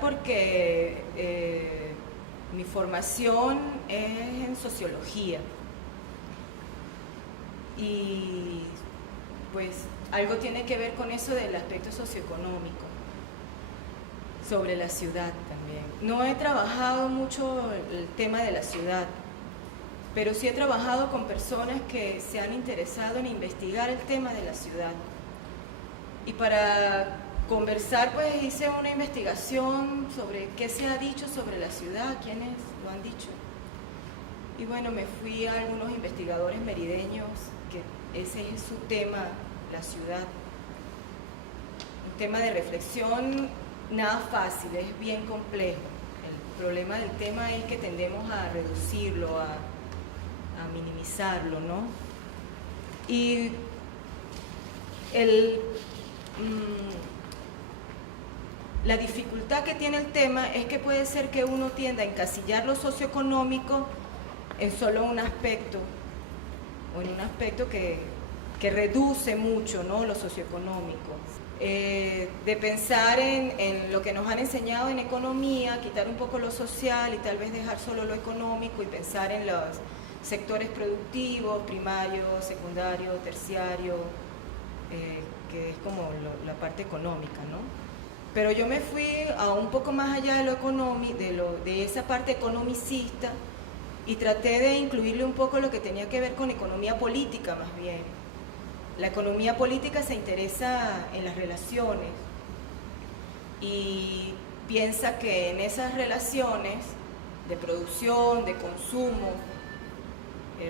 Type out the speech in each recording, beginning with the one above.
Porque mi formación es en sociología y pues algo tiene que ver con eso del aspecto socioeconómico sobre la ciudad también. No he trabajado mucho el tema de la ciudad, pero sí he trabajado con personas que se han interesado en investigar el tema de la ciudad. Y para conversar, pues hice una investigación sobre qué se ha dicho sobre la ciudad, quiénes lo han dicho. Y bueno, me fui a algunos investigadores merideños, que ese es su tema, la ciudad. Un tema de reflexión nada fácil, es bien complejo. El problema del tema es que tendemos a reducirlo, a minimizarlo, ¿no? Y la dificultad que tiene el tema es que puede ser que uno tienda a encasillar lo socioeconómico en solo un aspecto, o en un aspecto que reduce mucho, ¿no?, lo socioeconómico. De pensar en lo que nos han enseñado en economía, quitar un poco lo social y tal vez dejar solo lo económico y pensar en los sectores productivos, primario, secundario, terciario, que es como la parte económica, ¿no? Pero yo me fui a un poco más allá de lo económico, de esa parte economicista, y traté de incluirle un poco lo que tenía que ver con economía política más bien. La economía política se interesa en las relaciones y piensa que en esas relaciones de producción, de consumo,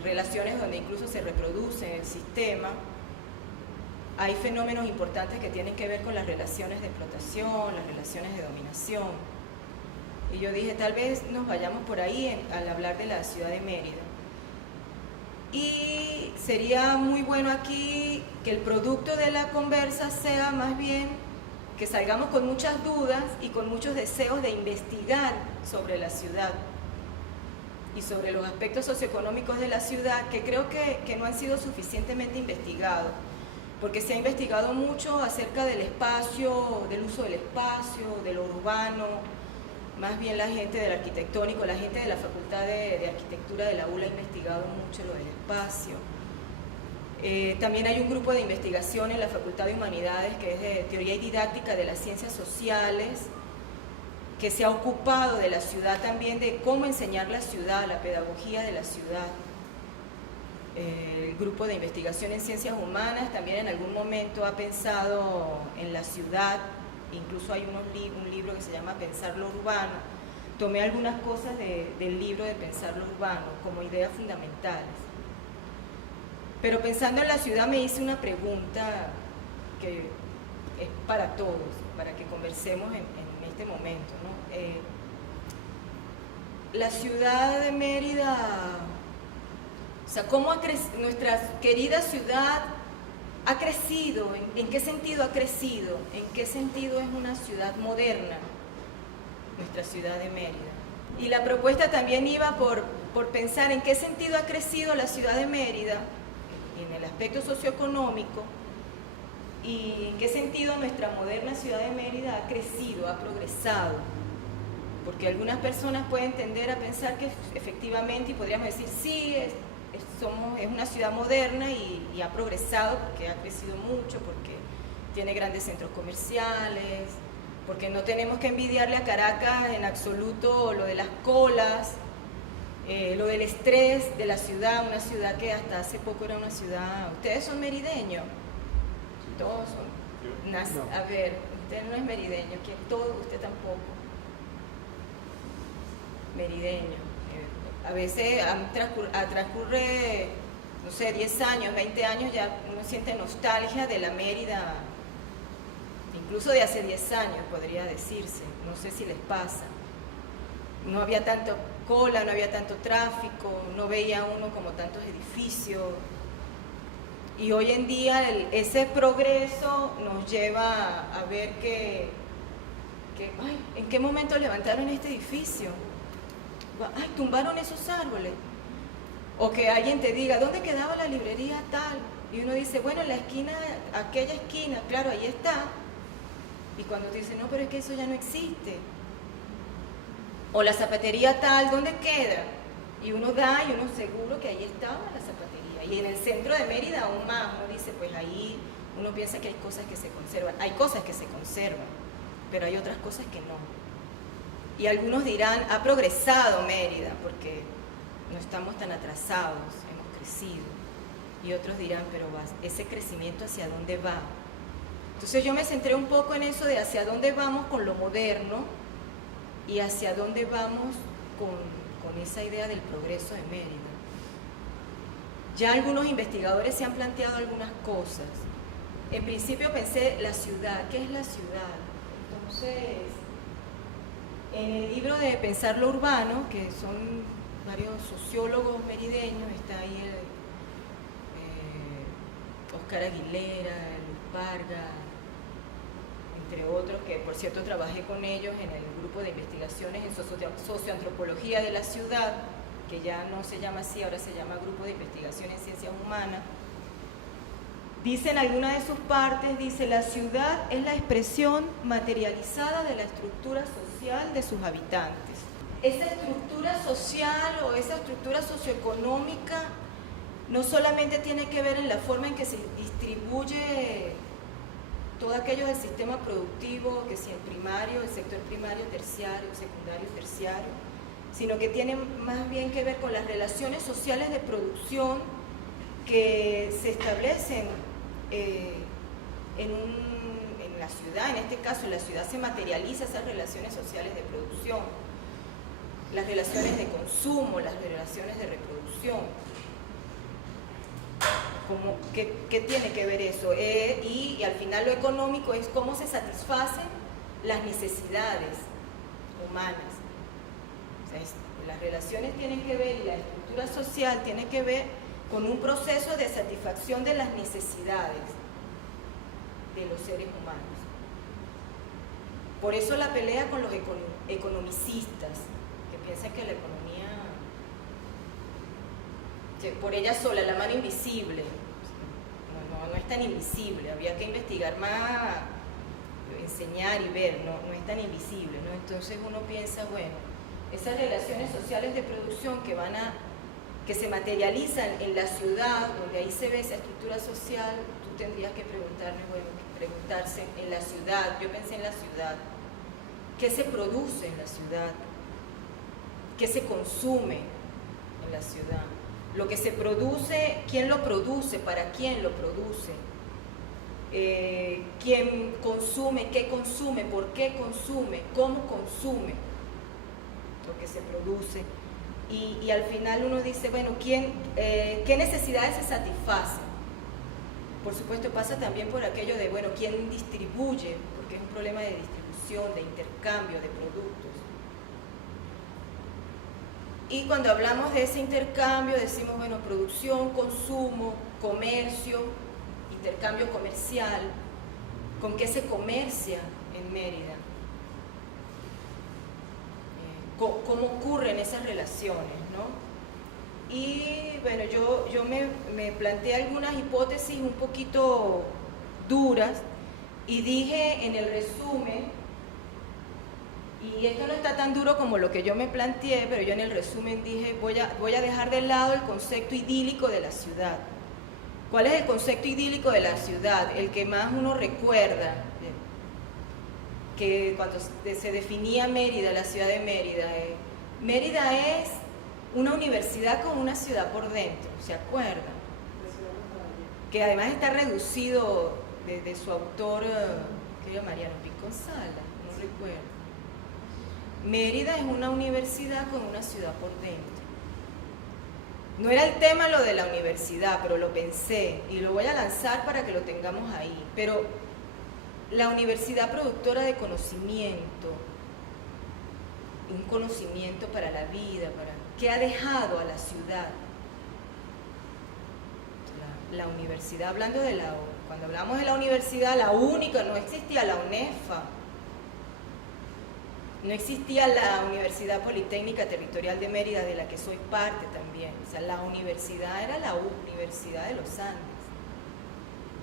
relaciones donde incluso se reproduce el sistema, hay fenómenos importantes que tienen que ver con las relaciones de explotación, las relaciones de dominación. Y yo dije, tal vez nos vayamos por ahí al hablar de la ciudad de Mérida. Y sería muy bueno aquí que el producto de la conversa sea más bien que salgamos con muchas dudas y con muchos deseos de investigar sobre la ciudad y sobre los aspectos socioeconómicos de la ciudad que creo que no han sido suficientemente investigados. Porque se ha investigado mucho acerca del espacio, del uso del espacio, de lo urbano, más bien la gente del arquitectónico, la gente de la Facultad de Arquitectura de la ULA ha investigado mucho lo del espacio. También hay un grupo de investigación en la Facultad de Humanidades que es de Teoría y Didáctica de las Ciencias Sociales, que se ha ocupado de la ciudad también, de cómo enseñar la ciudad, la pedagogía de la ciudad. El grupo de investigación en ciencias humanas también en algún momento ha pensado en la ciudad, incluso hay un libro que se llama Pensar lo Urbano. Tomé algunas cosas del libro de Pensar lo Urbano como ideas fundamentales. Pero pensando en la ciudad me hice una pregunta que es para todos, para que conversemos en este momento, ¿no? La ciudad de Mérida... O sea, ¿cómo nuestra querida ciudad ha crecido? ¿En qué sentido ha crecido? ¿En qué sentido es una ciudad moderna nuestra ciudad de Mérida? Y la propuesta también iba por pensar en qué sentido ha crecido la ciudad de Mérida, en el aspecto socioeconómico, y en qué sentido nuestra moderna ciudad de Mérida ha crecido, ha progresado. Porque algunas personas pueden tender a pensar que efectivamente, y podríamos decir, sí, es una ciudad moderna y ha progresado porque ha crecido mucho, porque tiene grandes centros comerciales, porque no tenemos que envidiarle a Caracas en absoluto lo de las colas, lo del estrés de la ciudad, una ciudad que hasta hace poco era una ciudad... ¿Ustedes son merideños? Todos son... No. A ver, usted no es merideño, usted tampoco. Merideño. A veces transcurre, no sé, 10 años, 20 años, ya uno siente nostalgia de la Mérida, incluso de hace 10 años podría decirse, no sé si les pasa. No había tanto cola, no había tanto tráfico, no veía uno como tantos edificios. Y hoy en día ese progreso nos lleva a ver que ay, ¿en qué momento levantaron este edificio? Ay, tumbaron esos árboles. O que alguien te diga, ¿dónde quedaba la librería tal? Y uno dice, bueno, en la esquina, aquella esquina, claro, ahí está. Y cuando te dicen, no, pero es que eso ya no existe. O la zapatería tal, ¿dónde queda? Y uno da y uno seguro que ahí estaba la zapatería. Y en el centro de Mérida aún más, uno dice, pues ahí uno piensa que hay cosas que se conservan. Hay cosas que se conservan, pero hay otras cosas que no. Y algunos dirán, ha progresado Mérida, porque no estamos tan atrasados, hemos crecido. Y otros dirán, pero ese crecimiento ¿hacia dónde va? Entonces yo me centré un poco en eso de hacia dónde vamos con lo moderno y hacia dónde vamos con esa idea del progreso de Mérida. Ya algunos investigadores se han planteado algunas cosas. En principio pensé la ciudad, ¿qué es la ciudad? Entonces, en el libro de Pensar lo Urbano, que son varios sociólogos merideños, está ahí Oscar Aguilera, Luis Vargas, entre otros, que por cierto trabajé con ellos en el grupo de investigaciones en socioantropología de la ciudad, que ya no se llama así, ahora se llama Grupo de Investigación en Ciencias Humanas. Dice en alguna de sus partes, dice, la ciudad es la expresión materializada de la estructura social de sus habitantes. Esa estructura social o esa estructura socioeconómica no solamente tiene que ver en la forma en que se distribuye todo aquello del sistema productivo, que si el primario, el sector primario, terciario, secundario, terciario, sino que tiene más bien que ver con las relaciones sociales de producción que se establecen en la ciudad. En este caso, en la ciudad se materializa esas relaciones sociales de producción, las relaciones de consumo, las relaciones de reproducción. ¿Qué tiene que ver eso? Y al final lo económico es cómo se satisfacen las necesidades humanas. O sea, las relaciones tienen que ver, y la estructura social tiene que ver con un proceso de satisfacción de las necesidades de los seres humanos. Por eso la pelea con los economicistas, que piensan que la economía, por ella sola, la mano invisible, no es tan invisible, había que investigar más, enseñar y ver, no es tan invisible, ¿no? Entonces uno piensa, bueno, esas relaciones sociales de producción que se materializan en la ciudad, donde ahí se ve esa estructura social, tú tendrías que preguntarse en la ciudad. Yo pensé en la ciudad, ¿qué se produce en la ciudad? ¿Qué se consume en la ciudad? Lo que se produce, ¿quién lo produce? ¿Para quién lo produce? ¿Quién consume? ¿Qué consume? ¿Por qué consume? ¿Cómo consume lo que se produce? Y al final uno dice, bueno, ¿qué necesidades se satisfacen? Por supuesto pasa también por aquello de, bueno, ¿quién distribuye? Porque es un problema de distribución, de intercambio de productos. Y cuando hablamos de ese intercambio decimos, bueno, producción, consumo, comercio, intercambio comercial. ¿Con qué se comercia en Mérida? ¿Cómo ocurren esas relaciones, ¿no? Y bueno, yo me planteé algunas hipótesis un poquito duras y dije en el resumen, y esto no está tan duro como lo que yo me planteé, pero yo en el resumen dije, voy a dejar de lado el concepto idílico de la ciudad. ¿Cuál es el concepto idílico de la ciudad? El que más uno recuerda, que cuando se definía Mérida, la ciudad de Mérida, Mérida es una universidad con una ciudad por dentro, ¿se acuerdan? Que además está reducido de su autor, querido Mariano Picón Sala, no recuerdo. Mérida es una universidad con una ciudad por dentro. No era el tema lo de la universidad, pero lo pensé y lo voy a lanzar para que lo tengamos ahí. Pero la universidad productora de conocimiento, un conocimiento para la vida, que ha dejado a la ciudad. La universidad, cuando hablamos de la universidad, la única, no existía la UNEFA, no existía la Universidad Politécnica Territorial de Mérida, de la que soy parte también. O sea, la universidad era la Universidad de los Andes.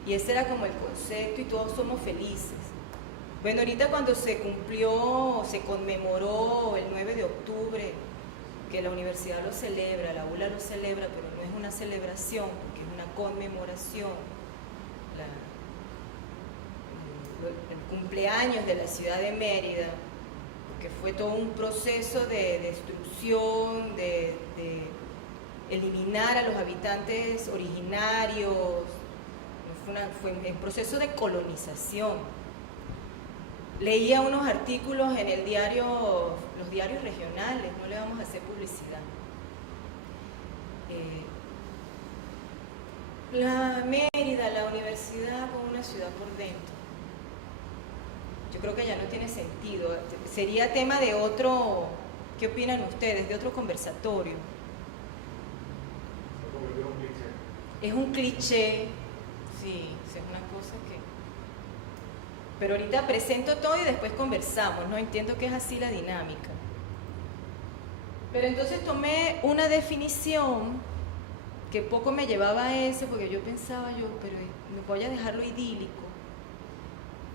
Y ese era como el concepto y todos somos felices. Bueno, ahorita cuando se conmemoró el 9 de octubre, que la universidad lo celebra, la ULA lo celebra, pero no es una celebración, porque es una conmemoración. El cumpleaños de la ciudad de Mérida, que fue todo un proceso de destrucción, de eliminar a los habitantes originarios, fue un proceso de colonización. Leía unos artículos en el diario, los diarios regionales, no le vamos a hacer publicidad. La Mérida, la universidad como una ciudad por dentro. Yo creo que ya no tiene sentido. Sería tema de otro, ¿qué opinan ustedes? De otro conversatorio. Es un cliché, sí, es una cosa que... Pero ahorita presento todo y después conversamos, ¿no? Entiendo que es así la dinámica. Pero entonces tomé una definición que poco me llevaba a eso, porque yo pensaba pero voy a dejarlo idílico,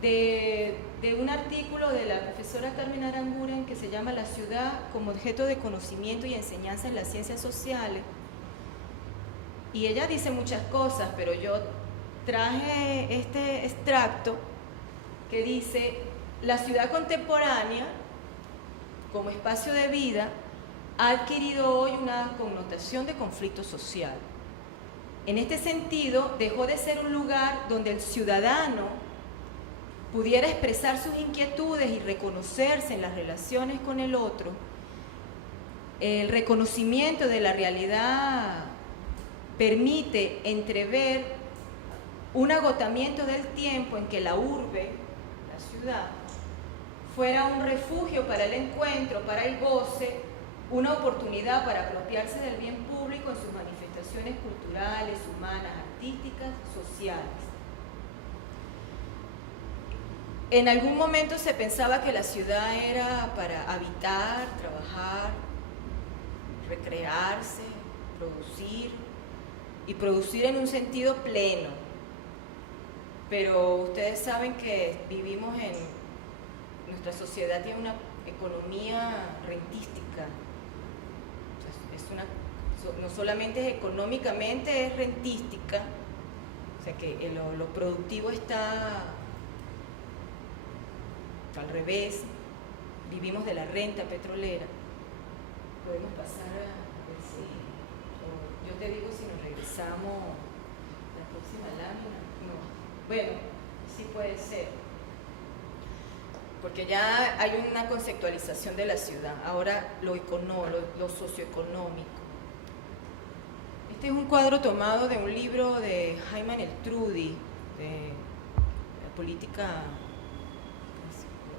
de un artículo de la profesora Carmen Aranguren que se llama La ciudad como objeto de conocimiento y enseñanza en las ciencias sociales. Y ella dice muchas cosas, pero yo traje este extracto que dice: la ciudad contemporánea, como espacio de vida, ha adquirido hoy una connotación de conflicto social. En este sentido, dejó de ser un lugar donde el ciudadano pudiera expresar sus inquietudes y reconocerse en las relaciones con el otro. El reconocimiento de la realidad permite entrever un agotamiento del tiempo en que la urbe, la ciudad, fuera un refugio para el encuentro, para el goce, una oportunidad para apropiarse del bien público en sus manifestaciones culturales, humanas, artísticas, sociales. En algún momento se pensaba que la ciudad era para habitar, trabajar, recrearse, producir, y producir en un sentido pleno. Pero ustedes saben que vivimos nuestra sociedad tiene una economía rentística. No solamente es económicamente, es rentística, o sea que lo productivo está al revés, vivimos de la renta petrolera. Podemos pasar a ver si, yo te digo si nos regresamos la próxima lámina. No, bueno, sí puede ser, porque ya hay una conceptualización de la ciudad. Ahora lo socioeconómico. Este es un cuadro tomado de un libro de Ayman el-Trudi, de la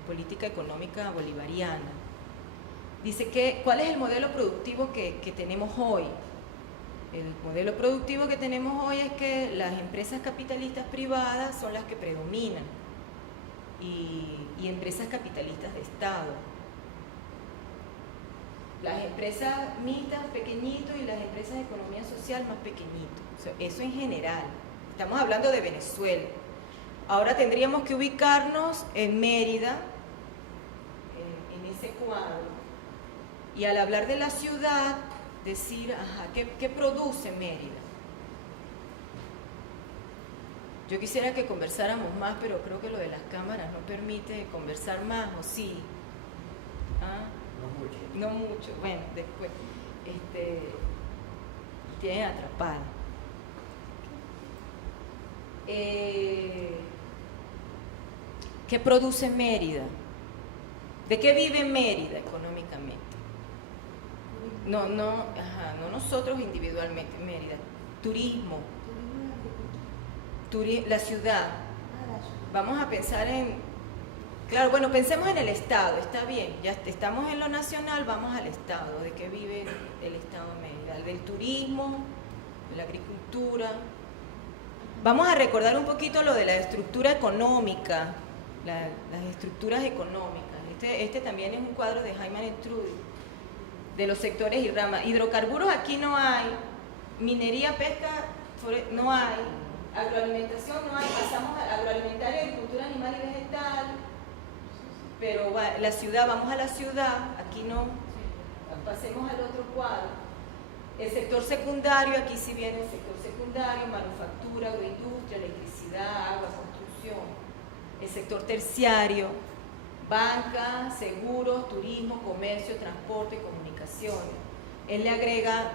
política económica bolivariana. Dice que, ¿cuál es el modelo productivo que tenemos hoy? El modelo productivo que tenemos hoy es que las empresas capitalistas privadas son las que predominan y empresas capitalistas de Estado. Las empresas mixtas, pequeñitos, y las empresas de economía social, más pequeñitos. O sea, eso en general. Estamos hablando de Venezuela. Ahora tendríamos que ubicarnos en Mérida, en ese cuadro. Y al hablar de la ciudad, decir, ¿qué produce Mérida? Yo quisiera que conversáramos más, pero creo que lo de las cámaras no permite conversar más, ¿o sí? No mucho. Bueno, después tienen atrapada. ¿Qué produce Mérida? ¿De qué vive Mérida económicamente? No nosotros individualmente, Mérida. Turismo. La ciudad. vamos a pensar en, claro, bueno, pensemos en el Estado, está bien, ya estamos en lo nacional, vamos al Estado, ¿de qué vive el Estado de Mérida? Del turismo, de la agricultura. Vamos a recordar un poquito lo de la estructura económica, las estructuras económicas. Este también es un cuadro de Jaime Trudy, de los sectores y ramas. Hidrocarburos aquí no hay, minería, pesca no hay, agroalimentación no hay, pasamos a agroalimentaria, agricultura animal y vegetal, pero la ciudad, vamos a la ciudad, aquí no, pasemos al otro cuadro. El sector secundario, aquí sí viene el sector secundario, manufactura, agroindustria, electricidad, agua, construcción. El sector terciario, banca, seguros, turismo, comercio, transporte, comunicaciones. Él le agrega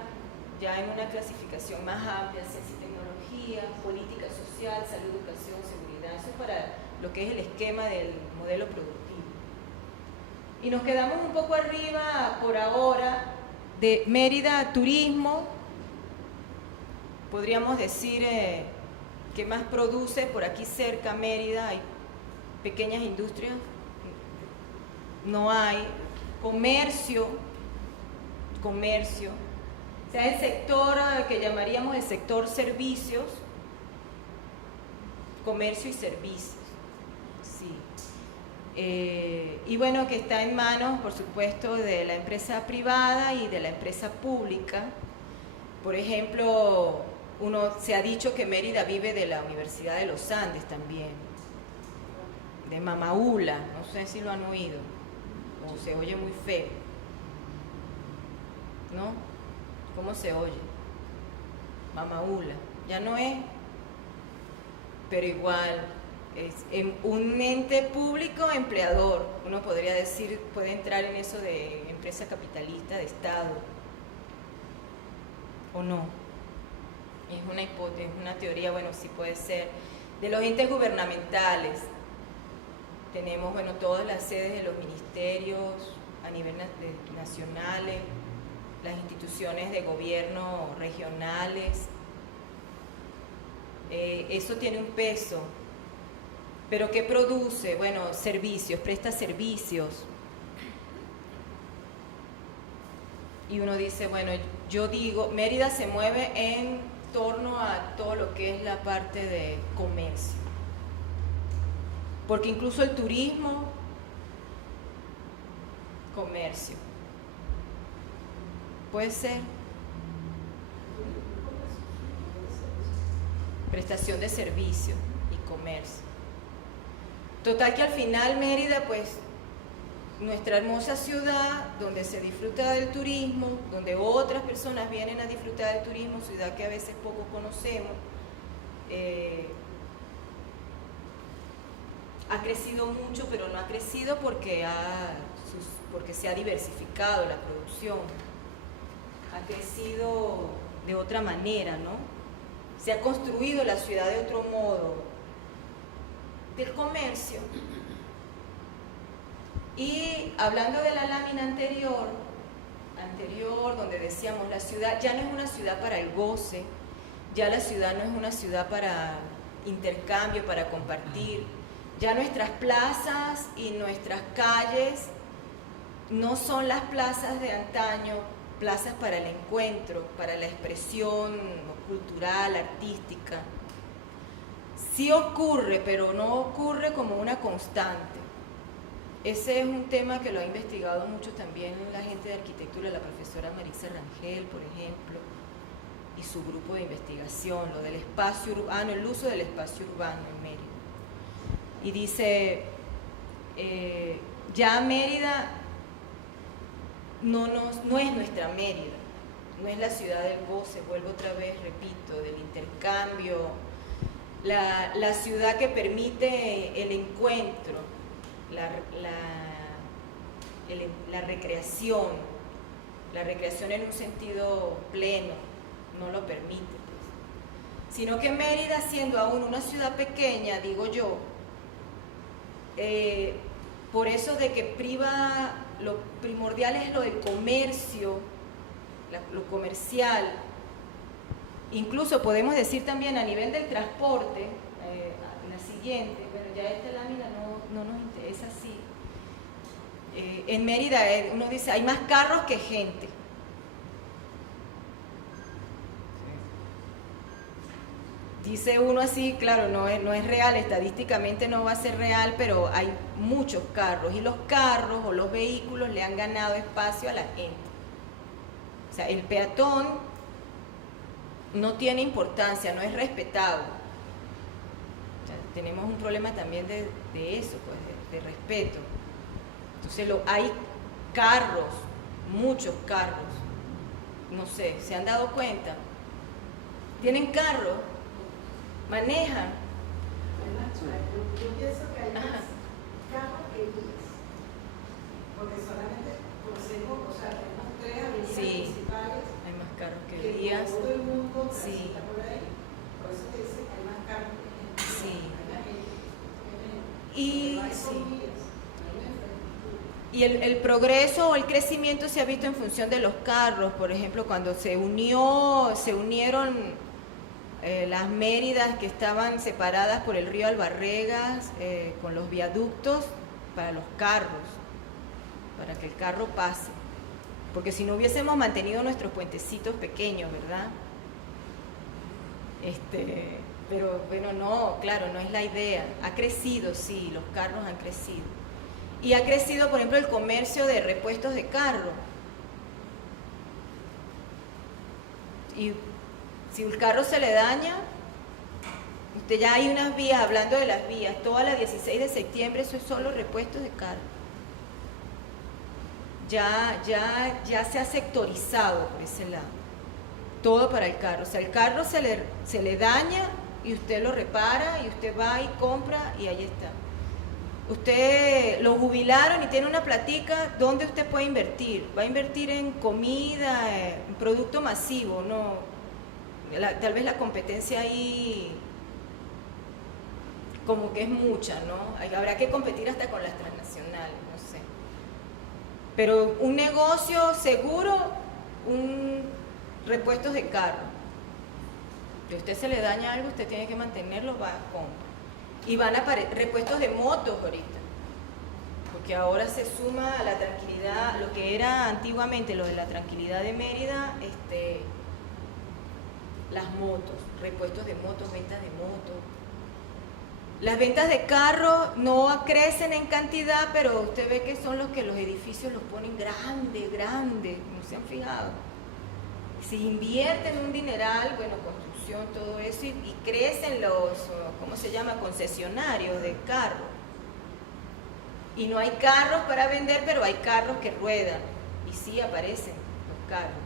ya en una clasificación más amplia, ciencia y tecnología, política social, salud, educación, seguridad. Eso es para lo que es el esquema del modelo productivo. Y nos quedamos un poco arriba por ahora de Mérida, turismo. Podríamos decir que más produce por aquí cerca Mérida, hay pequeñas industrias, no hay, comercio, o sea, el sector que llamaríamos el sector servicios, comercio y servicios, sí. Y bueno, que está en manos, por supuesto, de la empresa privada y de la empresa pública. Por ejemplo, se ha dicho que Mérida vive de la Universidad de los Andes también, de Mamaula, no sé si lo han oído, o se oye muy feo, ¿no? ¿Cómo se oye? Mamaula, ya no es, pero igual es un ente público empleador, uno podría decir, puede entrar en eso de empresa capitalista de Estado, o no. Es una hipótesis, una teoría, bueno, sí puede ser. De los entes gubernamentales, tenemos, bueno, todas las sedes de los ministerios a nivel nacionales, las instituciones de gobierno regionales. Eso tiene un peso. ¿Pero qué produce? Bueno, servicios, presta servicios. Y uno dice, bueno, yo digo, Mérida se mueve en torno a todo lo que es la parte de comercio. Porque incluso el turismo, comercio. Puede ser. Prestación de servicios y comercio. Total que al final Mérida, pues, nuestra hermosa ciudad, donde se disfruta del turismo, donde otras personas vienen a disfrutar del turismo, ciudad que a veces poco conocemos, ha crecido mucho, pero no ha crecido porque se ha diversificado la producción, ha crecido de otra manera, ¿no? Se ha construido la ciudad de otro modo, del comercio. Y hablando de la lámina anterior, donde decíamos la ciudad ya no es una ciudad para el goce, ya la ciudad no es una ciudad para intercambio, para compartir, ya nuestras plazas y nuestras calles no son las plazas de antaño, plazas para el encuentro, para la expresión cultural, artística. Sí ocurre, pero no ocurre como una constante. Ese es un tema que lo ha investigado mucho también la gente de arquitectura, la profesora Marisa Rangel, por ejemplo, y su grupo de investigación, lo del espacio urbano, el uso del espacio urbano en Mérida. Y dice, ya Mérida no es nuestra Mérida, no es la ciudad del goce, vuelvo otra vez, repito, del intercambio, la ciudad que permite el encuentro, la recreación en un sentido pleno, no lo permite, pues. Sino que Mérida, siendo aún una ciudad pequeña, digo yo, por eso de que lo primordial es lo del comercio, lo comercial, incluso podemos decir también a nivel del transporte, la siguiente, ya esta lámina no nos interesa así. En Mérida uno dice, hay más carros que gente. Dice uno así, claro, no es real, estadísticamente no va a ser real, pero hay muchos carros y los carros o los vehículos le han ganado espacio a la gente. O sea, el peatón no tiene importancia, no es respetado. O sea, tenemos un problema también de eso, pues, de respeto. Entonces hay carros, muchos carros, no sé, ¿se han dado cuenta? ¿Tienen carro? ¿Manejan? Yo pienso que hay más carros que vías, porque solamente conocemos, o sea, tenemos 3 avenidas principales. Hay más carros que vías. Todo el mundo sí. Está por ahí, por eso te dice que hay más carros que gente. Sí. Hay más gente. Y sí. Y el progreso o el crecimiento se ha visto en función de los carros. Por ejemplo, cuando se unieron las Méridas que estaban separadas por el río Albarregas con los viaductos para los carros, para que el carro pase. Porque si no hubiésemos mantenido nuestros puentecitos pequeños, ¿verdad? Pero bueno, no, claro, no es la idea. Ha crecido, sí, los carros han crecido. Y ha crecido, por ejemplo, el comercio de repuestos de carro. Y si el carro se le daña, ya hay unas vías, hablando de las vías, toda la 16 de septiembre, eso es solo repuestos de carro. Ya se ha sectorizado por ese lado. Todo para el carro. O sea, el carro se le daña y usted lo repara y usted va y compra y ahí está. Usted lo jubilaron y tiene una platica, ¿dónde usted puede invertir? Va a invertir en comida, en producto masivo, no. Tal vez la competencia ahí como que es mucha, ¿no? Habrá que competir hasta con las transnacionales, no sé. Pero un negocio seguro, repuestos de carro. Si a usted se le daña algo, usted tiene que mantenerlo, va a comprar. Y van a aparecer repuestos de motos ahorita, porque ahora se suma a la tranquilidad, lo que era antiguamente lo de la tranquilidad de Mérida, las motos, repuestos de motos, ventas de motos. Las ventas de carros no crecen en cantidad, pero usted ve que son los que los edificios los ponen grandes, ¿no se han fijado? Si invierten un dineral, bueno, construcción, todo eso, y crecen los, ¿cómo se llama?, concesionarios de carros. Y no hay carros para vender, pero hay carros que ruedan, y sí aparecen los carros.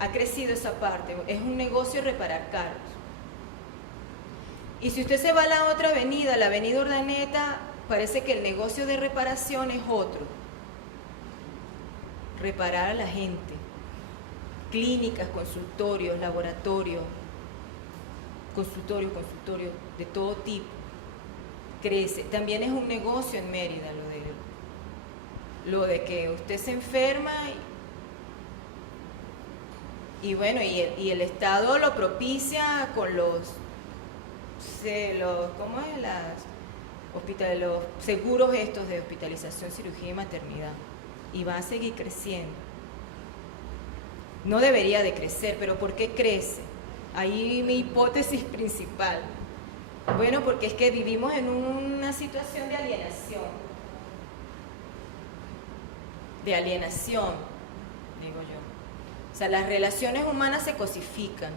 Ha crecido esa parte, es un negocio reparar carros. Y si usted se va a la otra avenida, la avenida Urdaneta, parece que el negocio de reparación es otro. Reparar a la gente. Clínicas, consultorios, laboratorios, consultorios de todo tipo. Crece. También es un negocio en Mérida lo de que usted se enferma y bueno, y el Estado lo propicia con los ¿cómo es? Los seguros estos de hospitalización, cirugía y maternidad. Y va a seguir creciendo. No debería de crecer, pero ¿por qué crece? Ahí mi hipótesis principal. Bueno, porque es que vivimos en una situación de alienación. Digo yo. O sea, las relaciones humanas se cosifican.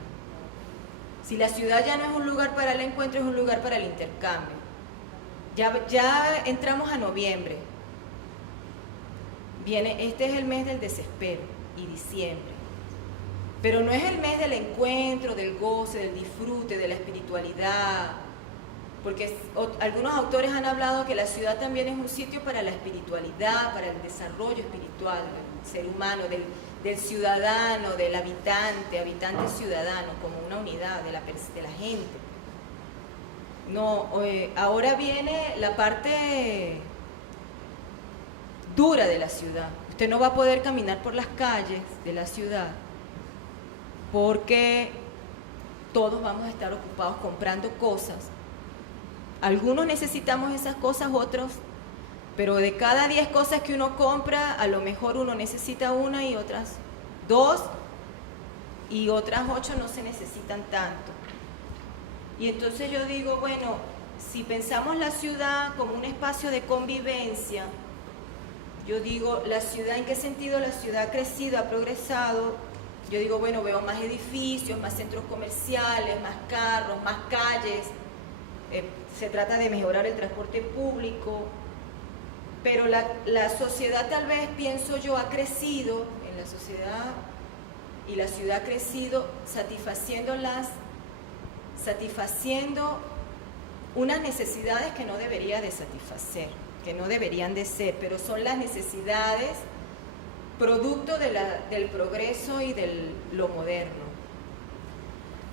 Si la ciudad ya no es un lugar para el encuentro, es un lugar para el intercambio. Ya entramos a noviembre. Este es el mes del desespero y diciembre. Pero no es el mes del encuentro, del goce, del disfrute, de la espiritualidad. Porque algunos autores han hablado que la ciudad también es un sitio para la espiritualidad, para el desarrollo espiritual del ser humano, del ciudadano, del habitante ciudadano, como una unidad de la gente. No, ahora viene la parte dura de la ciudad. Usted no va a poder caminar por las calles de la ciudad porque todos vamos a estar ocupados comprando cosas Algunos necesitamos esas cosas, otros, pero de cada 10 cosas que uno compra, a lo mejor uno necesita una y otras 2, y otras 8 no se necesitan tanto. Y entonces yo digo, bueno, si pensamos la ciudad como un espacio de convivencia, yo digo, la ciudad, ¿en qué sentido la ciudad ha crecido, ha progresado? Yo digo, bueno, veo más edificios, más centros comerciales, más carros, más calles. Se trata de mejorar el transporte público, pero la sociedad tal vez, pienso yo, ha crecido en la sociedad, y la ciudad ha crecido satisfaciendo unas necesidades que no debería de satisfacer, que no deberían de ser, pero son las necesidades producto del progreso y de lo moderno.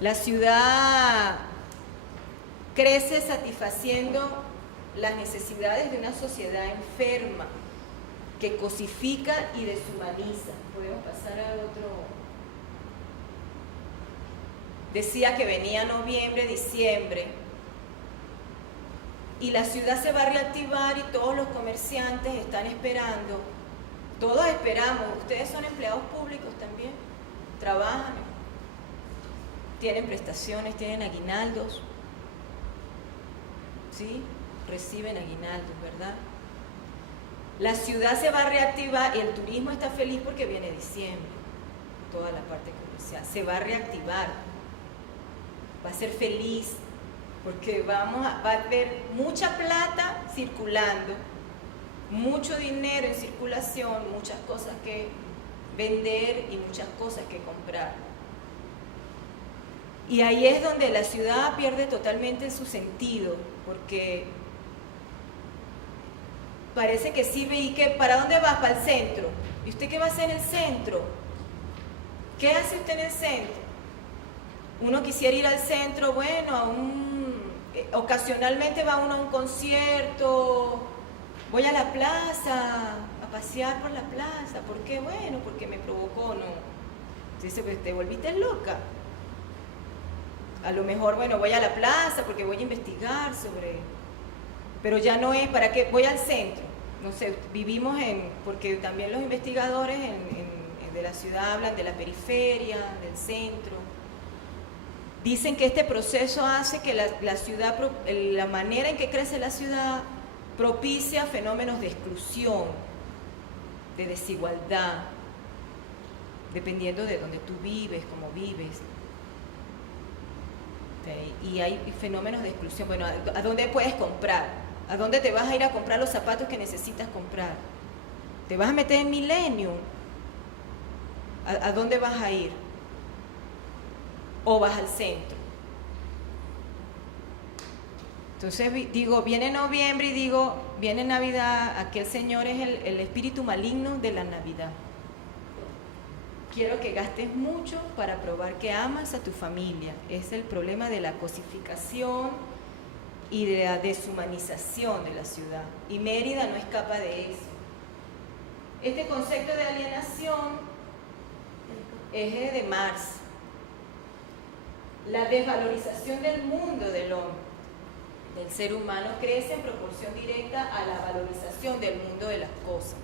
La ciudad crece satisfaciendo las necesidades de una sociedad enferma, que cosifica y deshumaniza. Podemos pasar al otro. Decía que venía noviembre, diciembre, y la ciudad se va a reactivar y todos los comerciantes están esperando. Todos esperamos. Ustedes son empleados públicos también, trabajan, tienen prestaciones, tienen aguinaldos, ¿sí? Reciben aguinaldos, ¿verdad? La ciudad se va a reactivar y el turismo está feliz porque viene diciembre. Toda la parte comercial se va a reactivar, va a ser feliz porque va a haber mucha plata circulando, mucho dinero en circulación, muchas cosas que vender y muchas cosas que comprar. Y ahí es donde la ciudad pierde totalmente su sentido, porque parece que sí ve y que ¿para dónde vas? Para el centro. ¿Y usted qué va a hacer en el centro? ¿Qué hace usted en el centro? Uno quisiera ir al centro, bueno, ocasionalmente va uno a un concierto, voy a la plaza, a pasear por la plaza. ¿Por qué? Bueno, porque me provocó, no. Dice, pues te volviste loca. A lo mejor, bueno, voy a la plaza porque voy a investigar sobre... Pero ya no es, ¿para qué? Voy al centro. No sé, vivimos porque también los investigadores de la ciudad hablan de la periferia, del centro. Dicen que este proceso hace que la ciudad, la manera en que crece la ciudad, propicia fenómenos de exclusión, de desigualdad, dependiendo de donde tú vives, cómo vives. Y hay fenómenos de exclusión. Bueno, ¿a dónde puedes comprar? ¿A dónde te vas a ir a comprar los zapatos que necesitas comprar? ¿Te vas a meter en Millennium? ¿A dónde vas a ir? ¿O vas al centro? Entonces digo, viene noviembre y digo, viene Navidad, aquel Señor es el espíritu maligno de la Navidad. Quiero que gastes mucho para probar que amas a tu familia. Es el problema de la cosificación y de la deshumanización de la ciudad. Y Mérida no escapa de eso. Este concepto de alienación es de Marx. La desvalorización del mundo del hombre, del ser humano, crece en proporción directa a la valorización del mundo de las cosas.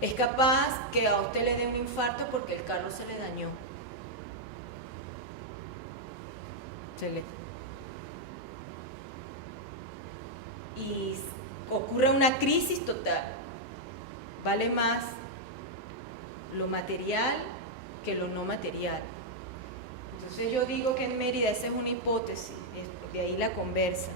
Es capaz que a usted le dé un infarto porque el carro se le dañó. Y ocurre una crisis total. Vale más lo material que lo no material. Entonces yo digo que en Mérida esa es una hipótesis, de ahí la conversa.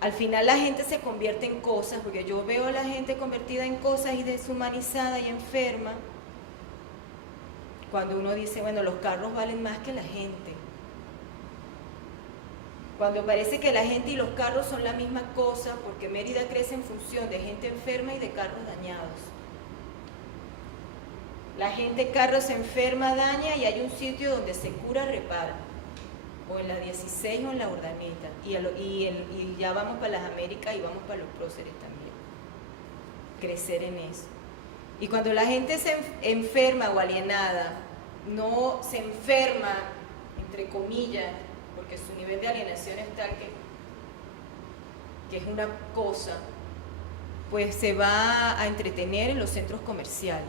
Al final la gente se convierte en cosas, porque yo veo a la gente convertida en cosas y deshumanizada y enferma, cuando uno dice, bueno, los carros valen más que la gente. Cuando parece que la gente y los carros son la misma cosa, porque Mérida crece en función de gente enferma y de carros dañados. La gente, carro se enferma, daña, y hay un sitio donde se cura, repara. O en la 16 o en la Urdaneta. Y ya vamos para las Américas y vamos para los próceres también. Crecer en eso. Y cuando la gente se enferma o alienada, no se enferma, entre comillas, porque su nivel de alienación es tal que es una cosa, pues se va a entretener en los centros comerciales.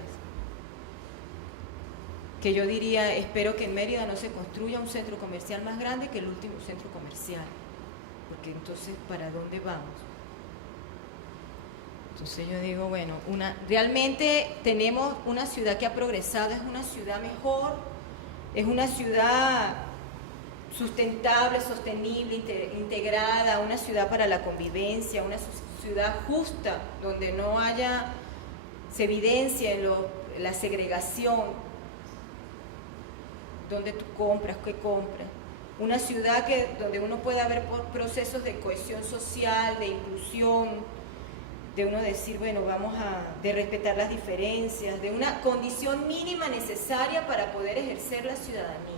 Que yo diría, espero que en Mérida no se construya un centro comercial más grande que el último centro comercial, porque entonces, ¿para dónde vamos? Entonces yo digo, bueno, realmente tenemos una ciudad que ha progresado, es una ciudad mejor, es una ciudad sustentable, sostenible, integrada, una ciudad para la convivencia, una ciudad justa, donde no se evidencie la segregación, donde tú compras, qué compras. Una ciudad donde uno pueda ver procesos de cohesión social, de inclusión, de uno decir, bueno, de respetar las diferencias, de una condición mínima necesaria para poder ejercer la ciudadanía.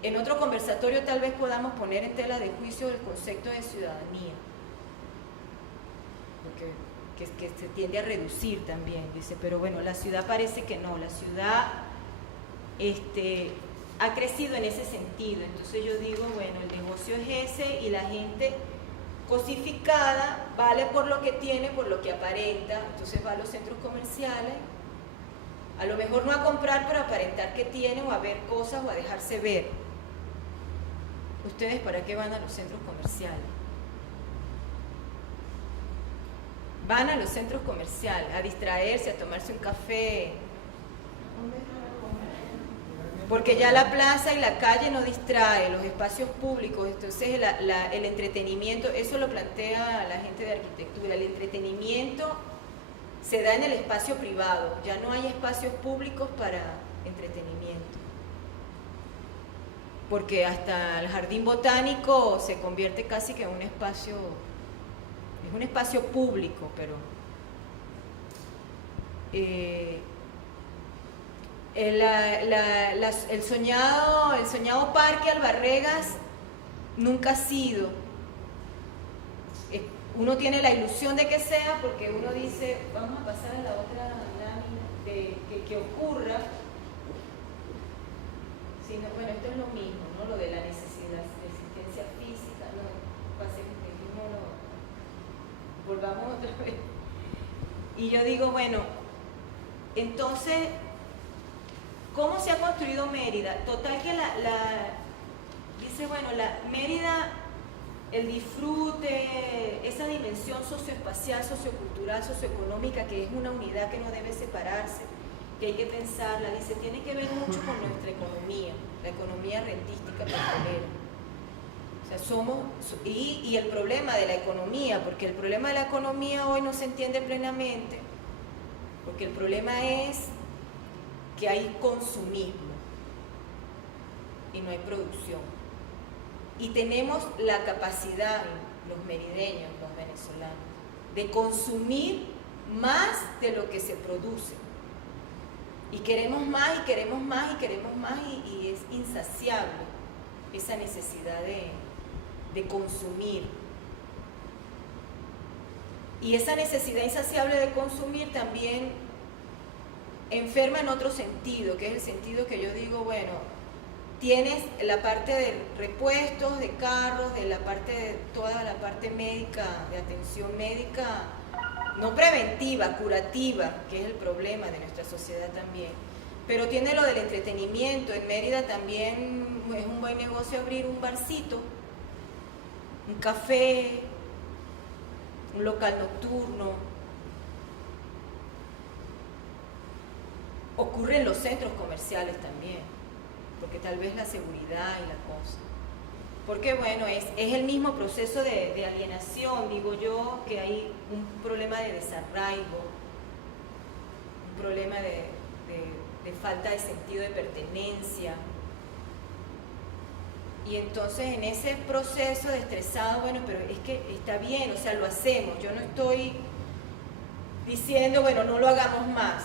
En otro conversatorio tal vez podamos poner en tela de juicio el concepto de ciudadanía, porque que se tiende a reducir también, dice, pero bueno, la ciudad parece que no, la ciudad ha crecido en ese sentido. Entonces yo digo, bueno, el negocio es ese y la gente cosificada vale por lo que tiene, por lo que aparenta, entonces va a los centros comerciales, a lo mejor no a comprar, pero a aparentar que tiene, o a ver cosas, o a dejarse ver. ¿Ustedes para qué van a los centros comerciales? Van a los centros comerciales a distraerse, a tomarse un café, porque ya la plaza y la calle no distrae, los espacios públicos, entonces el entretenimiento, eso lo plantea la gente de arquitectura, el entretenimiento se da en el espacio privado, ya no hay espacios públicos para entretenimiento, porque hasta el jardín botánico se convierte casi que en un espacio, es un espacio público, pero el soñado parque Albarregas nunca ha sido. Uno tiene la ilusión de que sea, porque uno dice, vamos a pasar a la otra lámina, que ocurra. Sí, no, bueno, esto es lo mismo, ¿no? Lo de la necesidad de existencia física, ¿no? Volvamos otra vez. Y yo digo, bueno, entonces, ¿cómo se ha construido Mérida? Total que dice, bueno, Mérida, el disfrute, esa dimensión socioespacial, sociocultural, socioeconómica, que es una unidad que no debe separarse, que hay que pensarla, dice, tiene que ver mucho con nuestra economía, la economía rentística petrolera. O sea, y el problema de la economía, porque el problema de la economía hoy no se entiende plenamente, porque el problema es que hay consumismo y no hay producción. Y tenemos la capacidad, los merideños, los venezolanos, de consumir más de lo que se produce. Y queremos más, y queremos más, y queremos más, y es insaciable esa necesidad de consumir. Y esa necesidad insaciable de consumir también enferma en otro sentido, que es el sentido que yo digo, bueno, tienes la parte de repuestos, de carros, de toda la parte médica, de atención médica, no preventiva, curativa, que es el problema de nuestra sociedad también. Pero tiene lo del entretenimiento. En Mérida también es un buen negocio abrir un barcito, un café, un local nocturno. Ocurre en los centros comerciales también, porque tal vez la seguridad y la cosa. Porque bueno, es el mismo proceso de alienación, digo yo, que hay un problema de desarraigo, un problema de falta de sentido de pertenencia. Y entonces en ese proceso de estresado, bueno, pero es que está bien, o sea, lo hacemos. Yo no estoy diciendo, bueno, no lo hagamos más.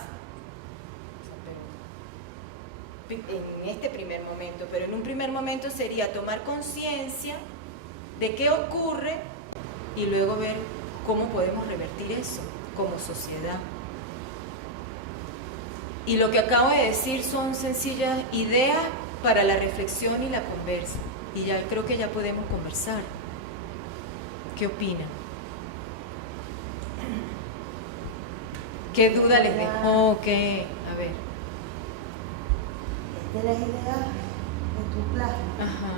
En este primer momento, pero en un primer momento sería tomar conciencia de qué ocurre y luego ver cómo podemos revertir eso como sociedad. Y lo que acabo de decir son sencillas ideas para la reflexión y la conversa. y ya creo que ya podemos conversar. ¿Qué opinan? ¿Qué duda les dejó? ¿Qué? A ver. De las ideas de tu plasma, Ajá.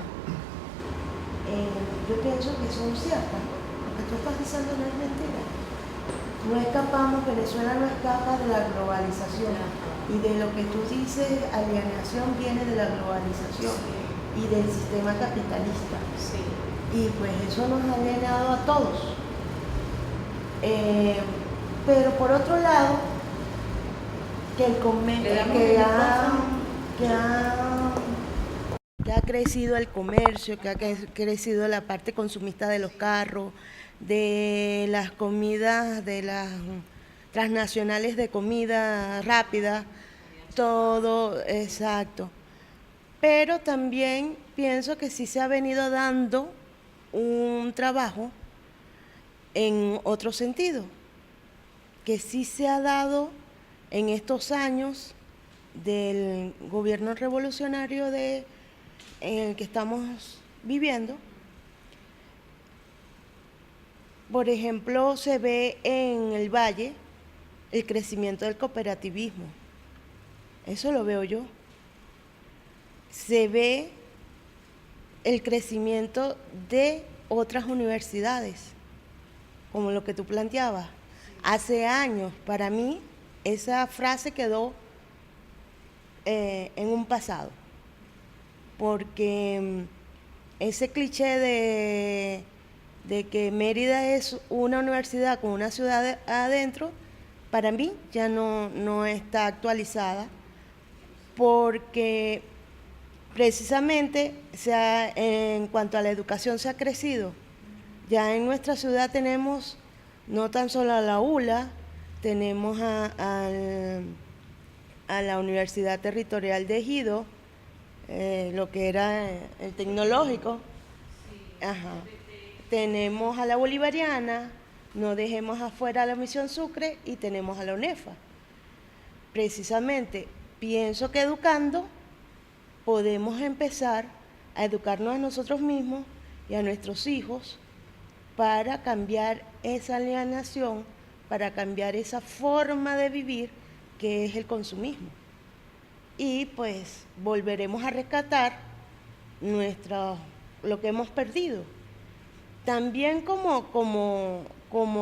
yo pienso que son ciertas. Lo que tú estás diciendo no es mentira. No escapamos, Venezuela no escapa de la globalización. Y de lo que tú dices, alienación viene de la globalización y del sistema capitalista. Sí. Y pues eso nos ha alienado a todos. Pero por otro lado, que el comercio, que ha crecido el comercio, que ha crecido la parte consumista de los carros, de las comidas, de las transnacionales de comida rápida, todo, exacto. Pero también pienso que sí se ha venido dando un trabajo en otro sentido, que sí se ha dado en estos años del gobierno revolucionario en el que estamos viviendo. Por ejemplo, se ve en el Valle el crecimiento del cooperativismo. Eso lo veo yo. Se ve el crecimiento de otras universidades, como lo que tú planteabas. Hace años, para mí, esa frase quedó en un pasado, porque ese cliché de que Mérida es una universidad con una ciudad adentro, para mí ya no está actualizada, porque precisamente en cuanto a la educación se ha crecido. Ya en nuestra ciudad tenemos no tan solo a la ULA, tenemos a la Universidad Territorial de Ejido, lo que era el tecnológico. Ajá. Tenemos a la Bolivariana, no dejemos afuera a la Misión Sucre y tenemos a la UNEFA. Precisamente, pienso que educando podemos empezar a educarnos a nosotros mismos y a nuestros hijos para cambiar esa alienación, para cambiar esa forma de vivir que es el consumismo. Y pues volveremos a rescatar lo que hemos perdido. También como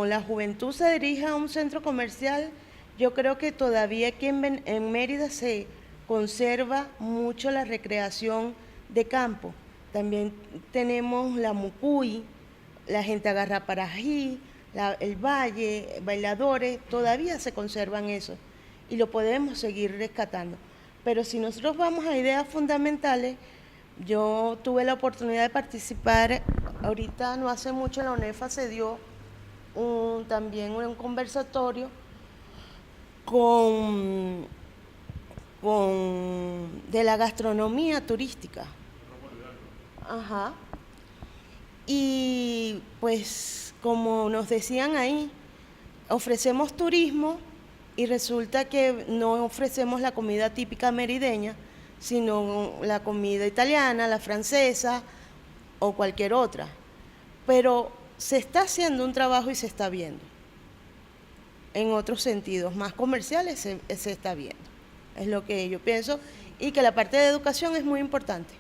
la juventud se dirige a un centro comercial, yo creo que todavía aquí en Mérida se conserva mucho la recreación de campo. También tenemos la Mucuy, la gente agarra parají, el valle, bailadores, todavía se conservan eso y lo podemos seguir rescatando. Pero si nosotros vamos a ideas fundamentales, yo tuve la oportunidad de participar, ahorita no hace mucho en la UNEFA se dio también un conversatorio de la gastronomía turística. Ajá. Y pues como nos decían ahí, ofrecemos turismo y resulta que no ofrecemos la comida típica merideña, sino la comida italiana, la francesa o cualquier otra. Pero se está haciendo un trabajo y se está viendo. En otros sentidos más comerciales se está viendo. Es lo que yo pienso, y que la parte de educación es muy importante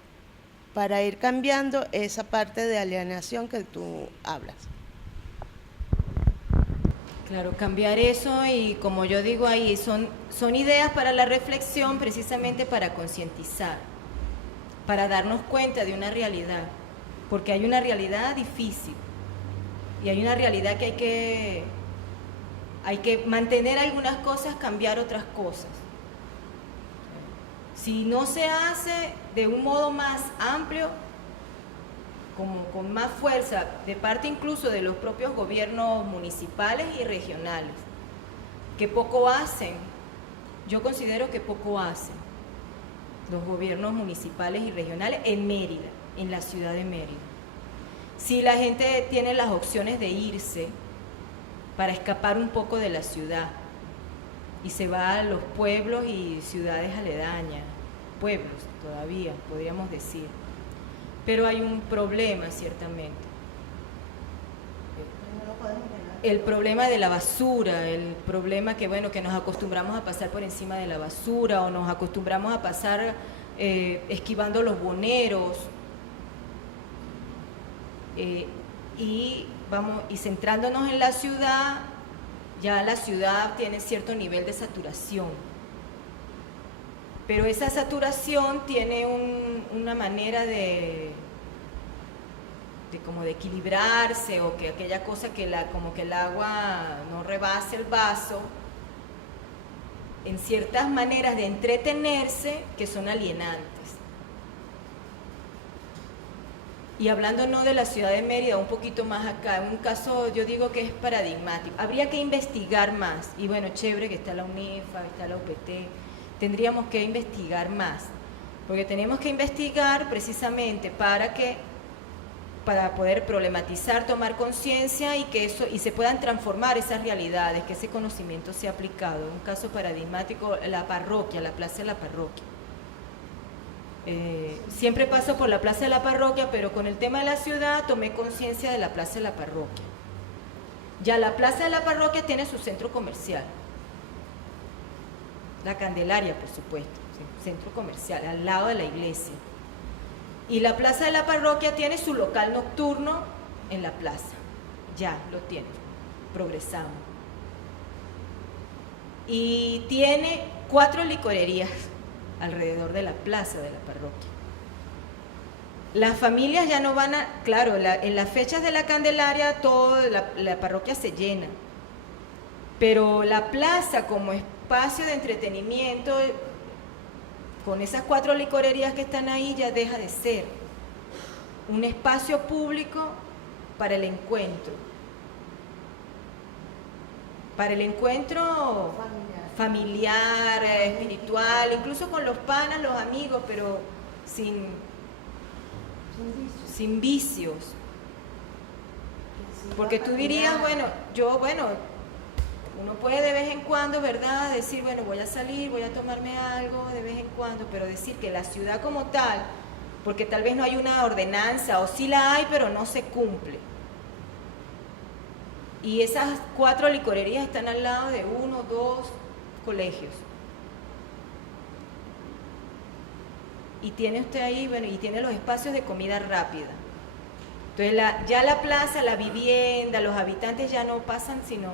para ir cambiando esa parte de alienación que tú hablas. Claro, cambiar eso, y como yo digo ahí, son ideas para la reflexión, precisamente para concientizar, para darnos cuenta de una realidad, porque hay una realidad difícil y hay una realidad que hay que mantener algunas cosas, cambiar otras cosas. Si no se hace de un modo más amplio, como con más fuerza, de parte incluso de los propios gobiernos municipales y regionales, que poco hacen, yo considero que poco hacen los gobiernos municipales y regionales en Mérida, en la ciudad de Mérida. Si la gente tiene las opciones de irse para escapar un poco de la ciudad y se va a los pueblos y ciudades aledañas, pueblos todavía, podríamos decir. pero hay un problema ciertamente. El problema de la basura, el problema que, bueno, que nos acostumbramos a pasar por encima de la basura o nos acostumbramos a pasar esquivando los boneros y centrándonos en la ciudad, ya la ciudad tiene cierto nivel de saturación. Pero esa saturación tiene una manera de como de equilibrarse, o que aquella cosa que como que el agua no rebase el vaso, en ciertas maneras de entretenerse que son alienantes. Y hablando no de la ciudad de Mérida, un poquito más acá, un caso yo digo que es paradigmático. Habría que investigar más, y bueno, chévere que está la UNIFA, está la UPT, tendríamos que investigar más, porque tenemos que investigar precisamente para poder problematizar, tomar conciencia y que eso, y se puedan transformar esas realidades, que ese conocimiento sea aplicado. Un caso paradigmático, la parroquia, la plaza de la parroquia. Siempre paso por la plaza de la parroquia, pero con el tema de la ciudad tomé conciencia de la plaza de la parroquia. Ya la plaza de la parroquia tiene su centro comercial, la Candelaria, por supuesto, centro comercial, al lado de la iglesia. Y la plaza de la parroquia tiene su local nocturno en la plaza. Ya lo tiene, progresamos. Y tiene 4 licorerías alrededor de la plaza de la parroquia. Las familias ya no van claro, en las fechas de la Candelaria la parroquia se llena. Pero la plaza como espacio de entretenimiento, con esas 4 licorerías que están ahí, ya deja de ser un espacio público para el encuentro. Para el encuentro familiar, espiritual, incluso con los panas, los amigos, pero sin vicios. Porque tú dirías, uno puede de vez en cuando, ¿verdad?, decir, bueno, voy a salir, voy a tomarme algo de vez en cuando, pero decir que la ciudad como tal, porque tal vez no hay una ordenanza, o sí la hay, pero no se cumple. Y esas 4 licorerías están al lado de 1 o 2 colegios. Y tiene usted ahí, y tiene los espacios de comida rápida. Entonces ya la plaza, la vivienda, los habitantes ya no pasan, sino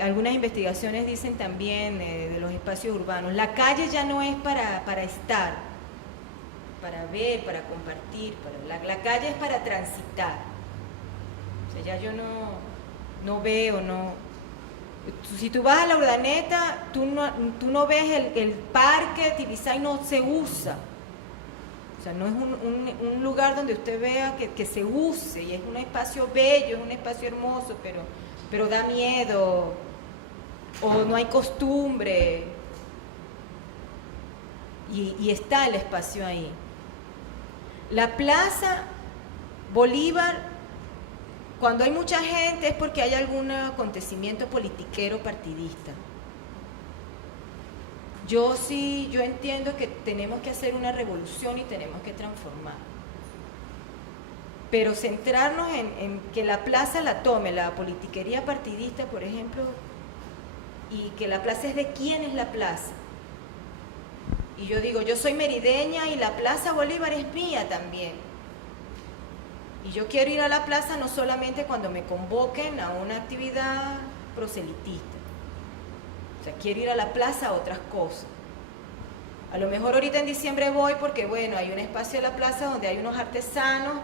algunas investigaciones dicen también de los espacios urbanos. La calle ya no es para estar, para ver, para compartir. La calle es para transitar. O sea, ya yo no veo, si tú vas a la Urdaneta, tú no ves el parque Tibisay, no se usa. O sea, no es un lugar donde usted vea que se use, y es un espacio bello, es un espacio hermoso, pero da miedo, o no hay costumbre, y está el espacio ahí. La Plaza Bolívar, cuando hay mucha gente es porque hay algún acontecimiento politiquero partidista. Yo entiendo que tenemos que hacer una revolución y tenemos que transformar. Pero centrarnos en que la plaza la tome la politiquería partidista, por ejemplo, y que la plaza es de quién es la plaza. Y yo digo, yo soy merideña y la Plaza Bolívar es mía también. Y yo quiero ir a la plaza no solamente cuando me convoquen a una actividad proselitista. O sea, quiero ir a la plaza a otras cosas. A lo mejor ahorita en diciembre voy porque, hay un espacio de la plaza donde hay unos artesanos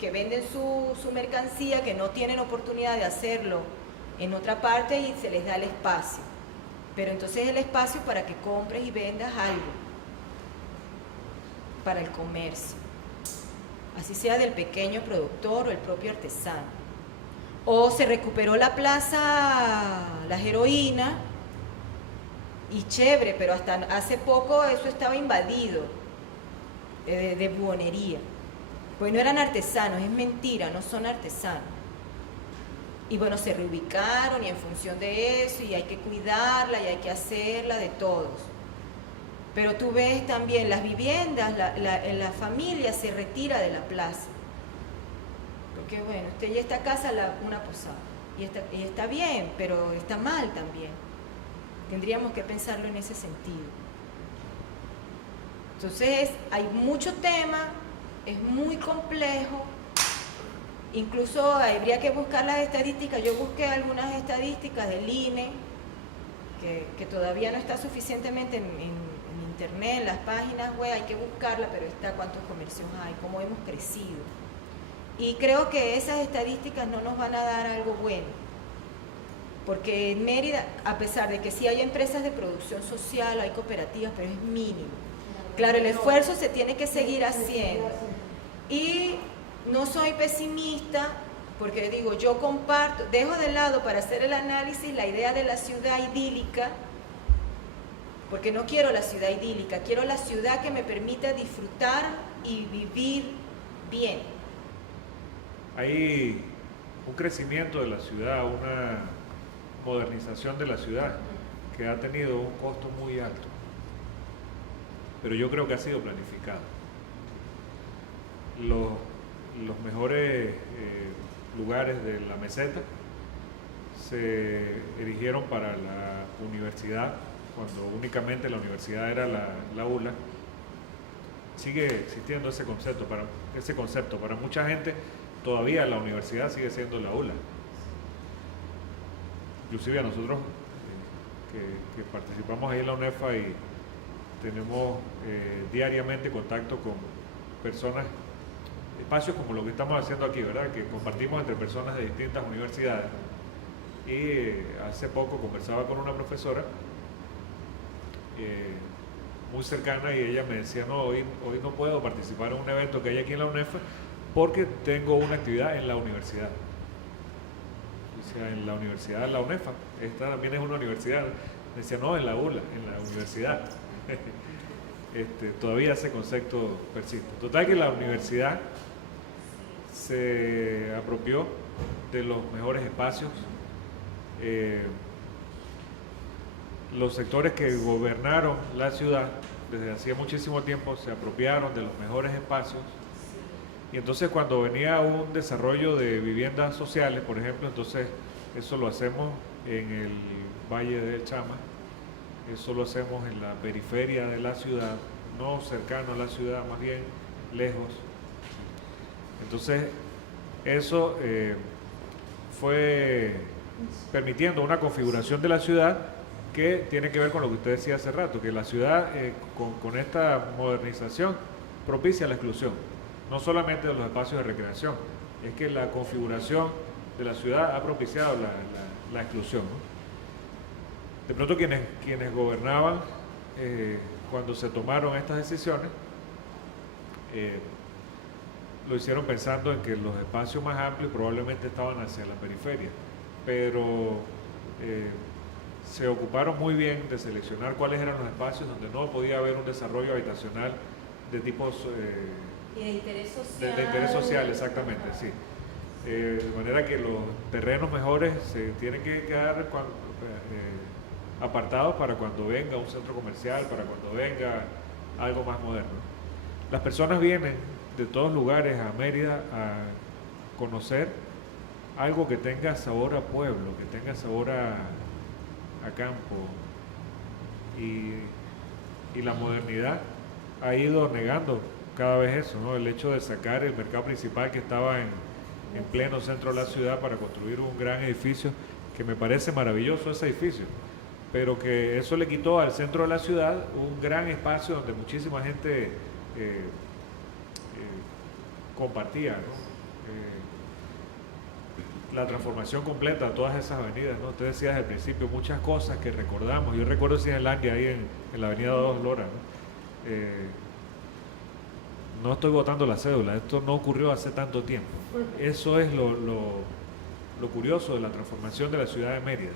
que venden su mercancía, que no tienen oportunidad de hacerlo en otra parte y se les da el espacio. Pero entonces el espacio para que compres y vendas algo, para el comercio, así sea del pequeño productor o el propio artesano. O se recuperó la plaza Las Heroínas, y chévere, pero hasta hace poco eso estaba invadido de buhonería. Pues no eran artesanos, es mentira, no son artesanos. Y se reubicaron y en función de eso, y hay que cuidarla y hay que hacerla de todos. Pero tú ves también las viviendas, la familia se retira de la plaza. Porque bueno, usted ya esta casa una posada. Y está bien, pero está mal también. Tendríamos que pensarlo en ese sentido. Entonces, hay mucho tema, es muy complejo. Incluso habría que buscar las estadísticas. Yo busqué algunas estadísticas del INE, que todavía no está suficientemente en internet, en las páginas web, hay que buscarla, pero está cuántos comercios hay, cómo hemos crecido. Y creo que esas estadísticas no nos van a dar algo bueno, porque en Mérida, a pesar de que sí hay empresas de producción social, hay cooperativas, pero es mínimo. Claro, el esfuerzo se tiene que seguir haciendo. Y no soy pesimista, porque digo, yo comparto, dejo de lado para hacer el análisis la idea de la ciudad idílica, porque no quiero la ciudad idílica, quiero la ciudad que me permita disfrutar y vivir bien. Hay un crecimiento de la ciudad, una modernización de la ciudad que ha tenido un costo muy alto, pero yo creo que ha sido planificado. Los mejores lugares de la meseta se erigieron para la universidad, cuando únicamente la universidad era la ULA. Sigue existiendo ese concepto. Para mucha gente todavía la universidad sigue siendo la ULA. Inclusive a nosotros que participamos ahí en la UNEFA y tenemos diariamente contacto con personas, espacios como lo que estamos haciendo aquí, ¿verdad? Que compartimos entre personas de distintas universidades. Y hace poco conversaba con una profesora muy cercana y ella me decía, no, hoy no puedo participar en un evento que hay aquí en la UNEFA porque tengo una actividad en la universidad. O sea, en la universidad, la UNEFA, esta también es una universidad. Me decía, no, en la ULA, en la universidad. Todavía ese concepto persiste. Total que la universidad se apropió de los mejores espacios. Los sectores que gobernaron la ciudad desde hacía muchísimo tiempo se apropiaron de los mejores espacios, y entonces cuando venía un desarrollo de viviendas sociales, por ejemplo, entonces eso lo hacemos en el Valle del Chama, eso lo hacemos en la periferia de la ciudad, no cercano a la ciudad, más bien lejos. Entonces eso fue permitiendo una configuración de la ciudad que tiene que ver con lo que usted decía hace rato, que la ciudad con esta modernización propicia la exclusión, no solamente de los espacios de recreación, es que la configuración de la ciudad ha propiciado la exclusión, ¿no? De pronto quienes gobernaban cuando se tomaron estas decisiones lo hicieron pensando en que los espacios más amplios probablemente estaban hacia la periferia, pero se ocuparon muy bien de seleccionar cuáles eran los espacios donde no podía haber un desarrollo habitacional de tipos y de interés social. De interés social, exactamente, sí. De manera que los terrenos mejores se tienen que quedar apartados para cuando venga un centro comercial, para cuando venga algo más moderno. Las personas vienen de todos lugares a Mérida a conocer algo que tenga sabor a pueblo, que tenga sabor a campo, y la modernidad ha ido negando cada vez eso, ¿no? El hecho de sacar el mercado principal que estaba en pleno centro de la ciudad para construir un gran edificio, que me parece maravilloso ese edificio, pero que eso le quitó al centro de la ciudad un gran espacio donde muchísima gente compartía, ¿no? La transformación completa de todas esas avenidas, ¿no? Usted decía desde el principio muchas cosas que recordamos. Yo recuerdo Cinelandia ahí en la avenida Dos Loras, ¿no? No estoy botando la cédula, esto no ocurrió hace tanto tiempo. Eso es lo curioso de la transformación de la ciudad de Mérida.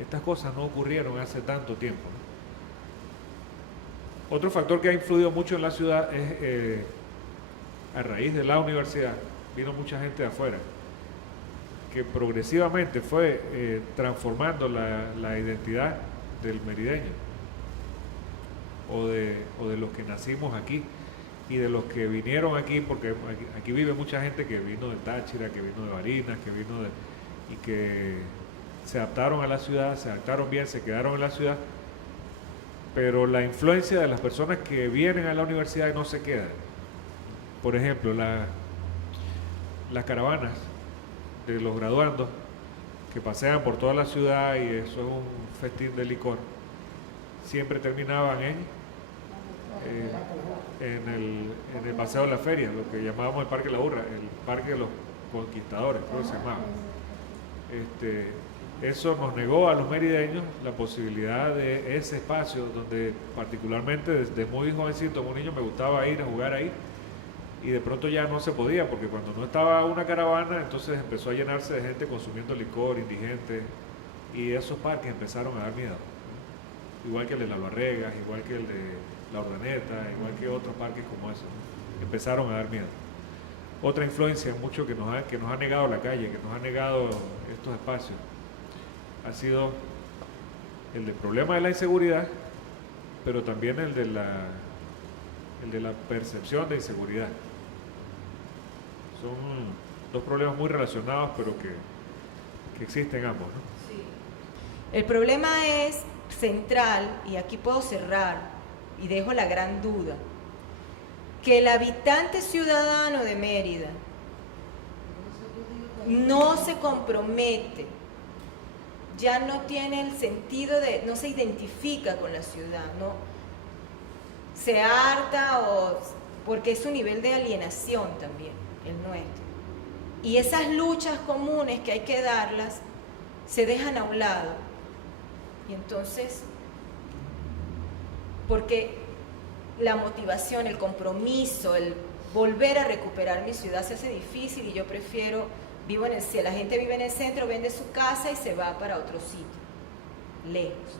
Estas cosas no ocurrieron hace tanto tiempo, ¿no? Otro factor que ha influido mucho en la ciudad es, a raíz de la universidad, vino mucha gente de afuera, que progresivamente fue transformando la identidad del merideño. o de los que nacimos aquí y de los que vinieron aquí, porque aquí vive mucha gente que vino de Táchira, que vino de Barinas, y que se adaptaron a la ciudad, se adaptaron bien, se quedaron en la ciudad, pero la influencia de las personas que vienen a la universidad no se queda. Por ejemplo, las caravanas de los graduandos que pasean por toda la ciudad, y eso es un festín de licor, siempre terminaban en el Paseo de la Feria, lo que llamábamos el Parque La Urra, el Parque de los Conquistadores, creo que se llamaba. Eso nos negó a los merideños la posibilidad de ese espacio donde particularmente desde muy jovencito, como niño, me gustaba ir a jugar ahí, y de pronto ya no se podía, porque cuando no estaba una caravana, entonces empezó a llenarse de gente consumiendo licor, indigentes, y esos parques empezaron a dar miedo. Igual que el de Las Barregas, igual que el de La Urdaneta, igual que otros parques como esos, empezaron a dar miedo. Otra influencia mucho que nos ha negado la calle, que nos ha negado estos espacios, ha sido el del problema de la inseguridad, pero también el de la percepción de inseguridad. Son dos problemas muy relacionados, pero que existen ambos, ¿no? Sí. El problema es central, y aquí puedo cerrar y dejo la gran duda, que el habitante ciudadano de Mérida no se compromete, ya no tiene el sentido no se identifica con la ciudad, no se harta, porque es un nivel de alienación también el nuestro. Y esas luchas comunes que hay que darlas se dejan a un lado. Y entonces, porque la motivación, el compromiso, el volver a recuperar mi ciudad se hace difícil, y yo prefiero, la gente vive en el centro, vende su casa y se va para otro sitio, lejos.